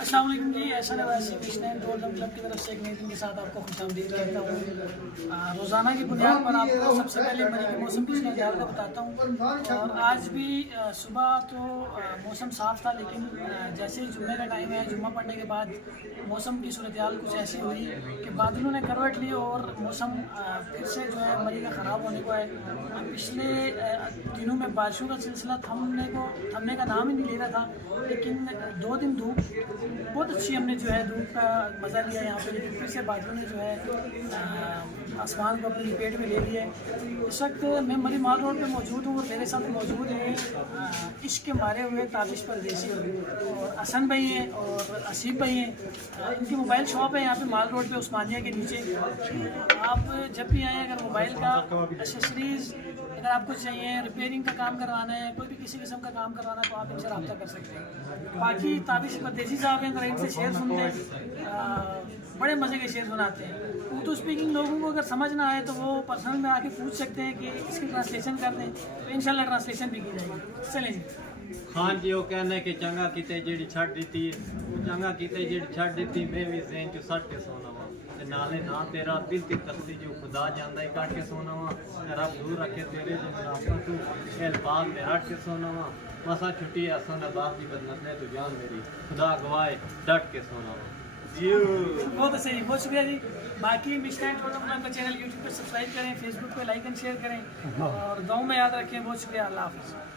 السلام علیکم جی، ایسا نواسی مشنین ٹورزم کلب کی طرف سے ایک نئے دن کے ساتھ آپ کو خوش آمدید کہتا ہوں۔ روزانہ کی بنیاد پر آپ کو سب سے پہلے مری کے موسم کی صورتحال کا بتاتا ہوں، اور آج بھی صبح تو موسم صاف تھا، لیکن جیسے ہی جمعے کا ٹائم ہے، جمعہ پڑھنے کے بعد موسم کی صورتحال کچھ ایسی ہوئی کہ بادلوں نے کروٹ لی اور موسم پھر سے جو ہے مری کا خراب ہونے کو ہے۔ پچھلے دنوں میں بارشوں کا سلسلہ تھمنے کا نام ہی نہیں لے رہا تھا، لیکن 2 دن دھوپ بہت اچھی ہم نے جو ہے دھوپ کا مزہ لیا یہاں پہ، لیکن پھر سے بادلوں نے جو ہے آسمان کو اپنی لپیٹ میں لے لیا ہے۔ اس وقت میں مری مال روڈ پہ موجود ہوں اور میرے ساتھ موجود ہیں عشق کے مارے ہوئے تابش پردیسی اور حسن بھائی ہیں اور اسیب بھائی ہیں۔ ان کی موبائل شاپ ہے یہاں پہ مال روڈ پہ عثمانیہ کے نیچے۔ آپ جب بھی آئیں، اگر موبائل کا ایسیسریز اگر آپ کو چاہیے، ریپیئرنگ کا کام کروانا ہے، کوئی بھی کسی قسم کا کام کروانا ہے، تو آپ ان سے رابطہ کر سکتے ہیں۔ باقی تابش پردیسی صاحب ہیں، اگر ان سے شعر سنتے ہیں، بڑے مزے کے شعر سناتے ہیں۔ اردو اسپیکنگ لوگوں کو اگر سمجھ نہ آئے تو وہ پرسنل میں آ کے پوچھ سکتے ہیں کہ اس کی ٹرانسلیشن کر دیں، تو انشاءاللہ ٹرانسلیشن بھی کی جائے گی۔ چلیں جی۔ ہاں جی، وہ کہنا ہے کہ چنگا کیتے جیڑی چھڈ دیتی، چنگا کیتے جیڑی چھڈ دیتی، میں بھی ذہن چ سٹ کے سونا وا، تے نالے نا تیرا دل تے تستی جو خدا جاندا ہے کٹ کے سونا وا، رب دور رکھے تیرے جو منافقت تو اے الفاظ میں رٹ کے سونا وا، مسا چھٹی ہے سونا باپ دی بدنسلے تو جان میری، خدا گواہ ڈٹ کے سونا وا۔ بہت اچھا جی، بہت شکریہ جی۔ باقی مشنین ٹورزم کلب کا چینل یوٹیوب پہ سبسکرائب کریں، فیس بک پہ لائک اینڈ شیئر کریں، اور دعاؤں میں یاد رکھیں۔ بہت شکریہ، اللہ حافظ۔